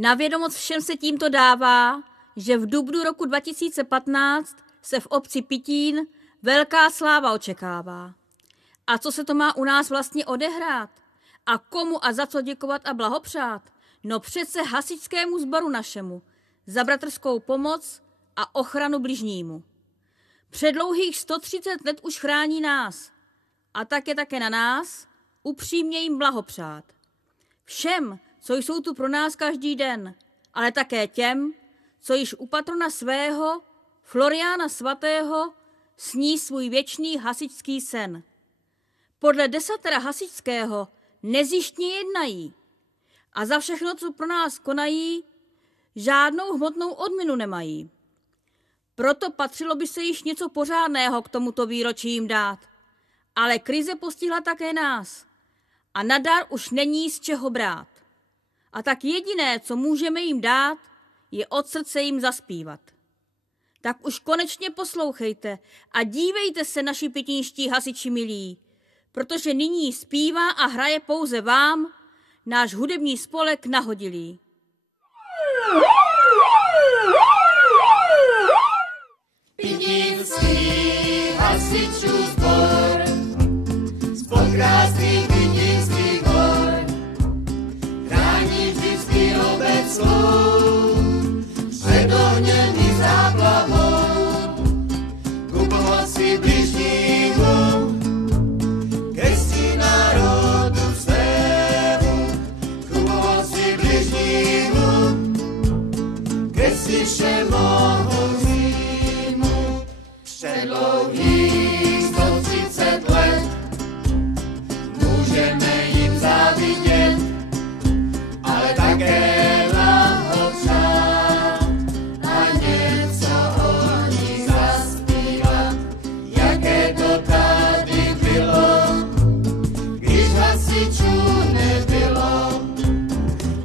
Na vědomost všem se tímto dává, že v dubnu roku 2015 se v obci Pitín velká sláva očekává. A co se to má u nás vlastně odehrát? A komu a za co děkovat a blahopřát? No přece hasičskému sboru našemu, za bratrskou pomoc a ochranu bližnímu. Předlouhých 130 let už chrání nás. A tak je také na nás upřímně jim blahopřát. Všem, co jsou tu pro nás každý den, ale také těm, co již u patrona svého, Floriána svatého, sní svůj věčný hasičský sen. Podle desatera hasičského nezištně jednají a za všechno, co pro nás konají, žádnou hmotnou odměnu nemají. Proto patřilo by se již něco pořádného k tomuto výročí jim dát. Ale krize postihla také nás a na dar už není z čeho brát. A tak jediné, co můžeme jim dát, je od srdce jim zaspívat. Tak už konečně poslouchejte a dívejte se, naši pitínští hasiči milí, protože nyní zpívá a hraje pouze vám náš hudební spolek Nahodilí. Pitínský hasičů sbor z pokrásných pitínských hor chrání vždycky obec svou před ohněm i záplavou ku pomoci bližnímu ke cti národu svému ku pomoci bližnímu ke cti všemohoucímu. Předlouhých 130 let můžeme jim závidět, ale také blahopřát a něco o nich zaspívat. Jaké to tady bylo, když hasičů nebylo,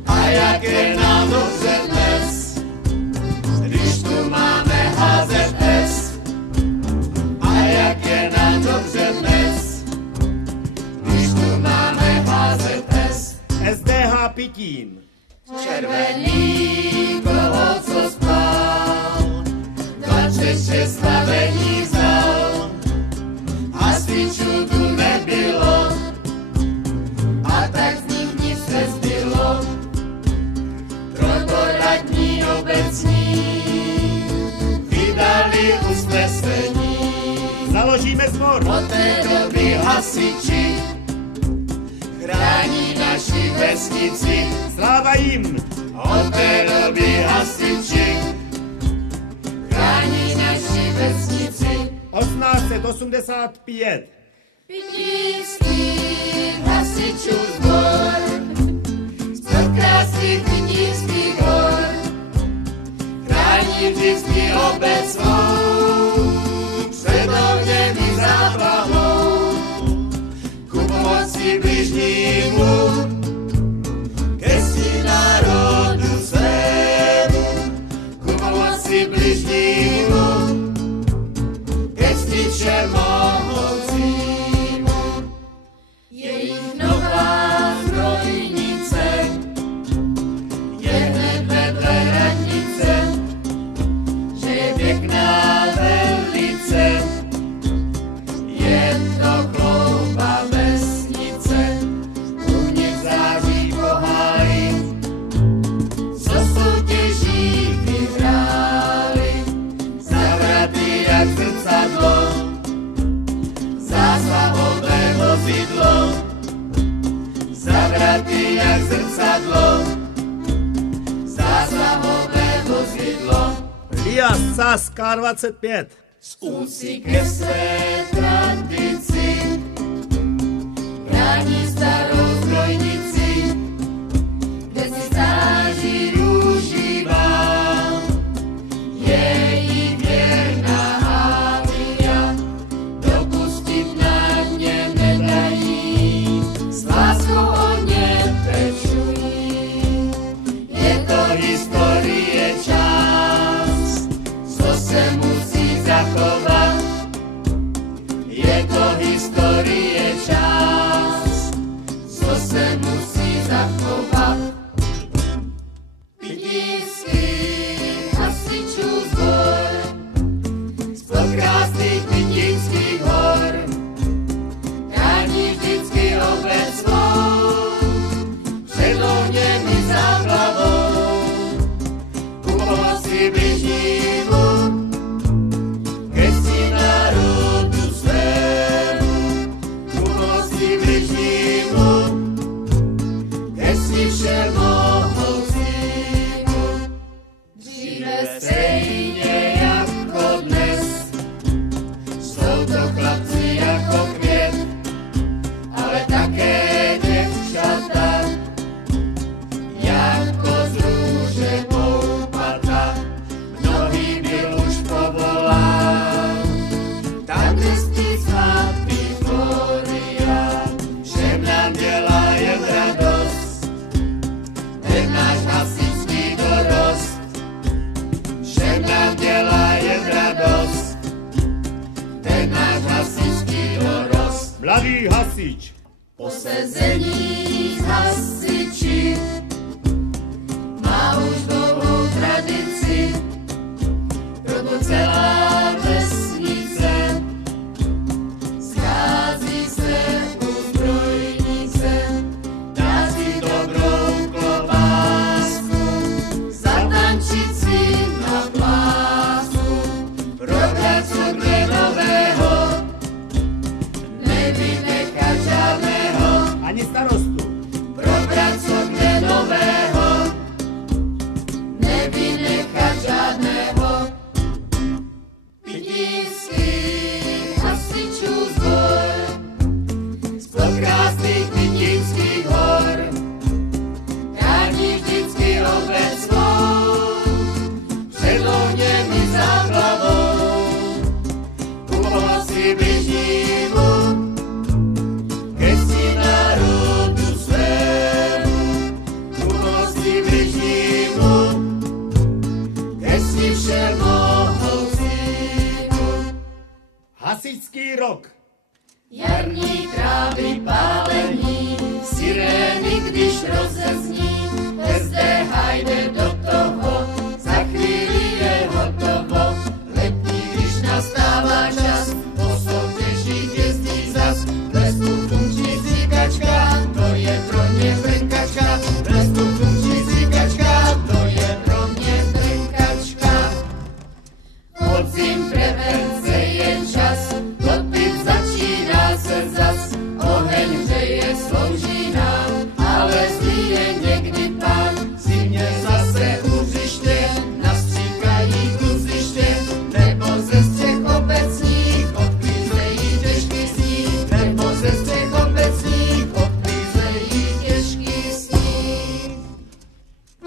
a jaké nám dobře dnes, když tu máme HZS. Jak je nám dobře dnes, když tu máme HZS. SDH Pitín. Červený koho, co spal, 26 stavení vzal, hasičů tu nebylo, a tak z nich nic nezbylo. Proto radní obecní vydali usnesení. Založíme sbor. Od té doby hasiči chrání naši vesnici. Sláva jim. Od té doby hasiči chrání naši vesnici. 1885. Pitínský hasičů sbor z krásných pitínských hor chrání vždycky obec svou před ohněm i záplavou ku pomoci bližnímu ke cti národu svému ku pomoci bližnímu ke cti všemohoucímu. Jejich nová zbrojnice je hned vedle radnice, že je pěkná velice. Je to chlouba vesnice, uvnitř září poháry, co soutěží vyhráli. Zavraty jak zrcadlo, zásahové vozidlo. Zavraty jak zrcadlo, zásahové vozidlo. Lias Sas K25. Z úsí ke své tradici chrání starou zbrojnici, kde si stáží růžívá. Její věrná Havia dopustit na ně nedají, s láskou o ně pečují. Je to historie čas, co se musí zachovat. Je to Sezení hasiči má už dlouhou tradici, proto celá vesnice schází se u zbrojnice, dá si dobrou klobásku, zatančit si na plásku, probrat co kde nového, nevynechat žádného, Ani starostu. probrat co kde nového, nevynechat žádného. Pitínský hasičů sbor z krásných Pitínských hor chrání vždycky obec svou před ohněmi záplavou. Pomoci bližnímu ke cti národu svému, pomoci bližnímu ke cti všemohoucímu. Hasičský rok. Jarní trávy pálení, sirény když rozezní, SDH jde do toho, za chvíli je hotovo. Letní, když nastává čas, po soutěžích jezdí zas, blestu funkční stříkačka, to je pro ně brnkačka, blestu funkční stříkačka, to je pro mě brnkačka. Podzim prevence je čas, topit začíná se zas, oheň hřeje, slouží nám, ale zlý je někdy pán. Zimně zase u hřiště, nastříkají kluziště, nebo ze střech obecních odklízejí těžký sníh, nebo ze střech obecních odklízejí těžký sníh.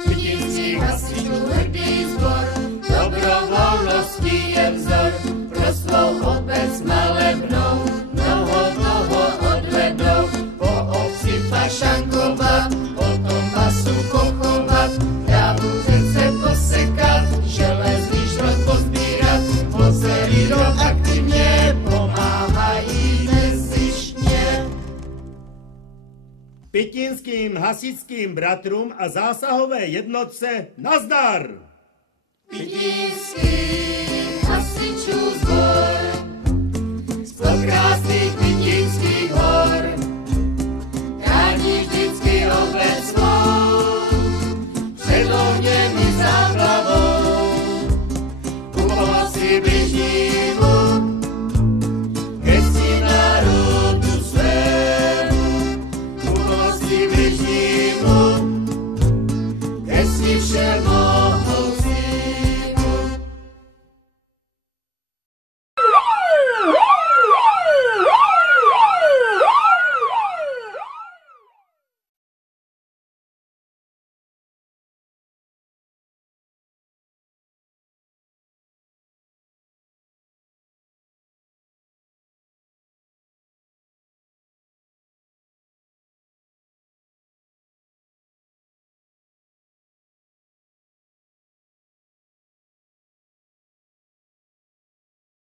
Pitínský hasičů hrdý sbor, dobrovolnosti je vzor, pro svou obec malebnou, mnoho odvedou, po obci fašankovat, potom basu pochovat, trávu řece posekat, železný šrot pozbírat, po celý rok aktivně pomáhají nezištně. Pitínským hasičským bratrům a zásahové jednotce nazdar! Pitínský hasičů sbor z krásných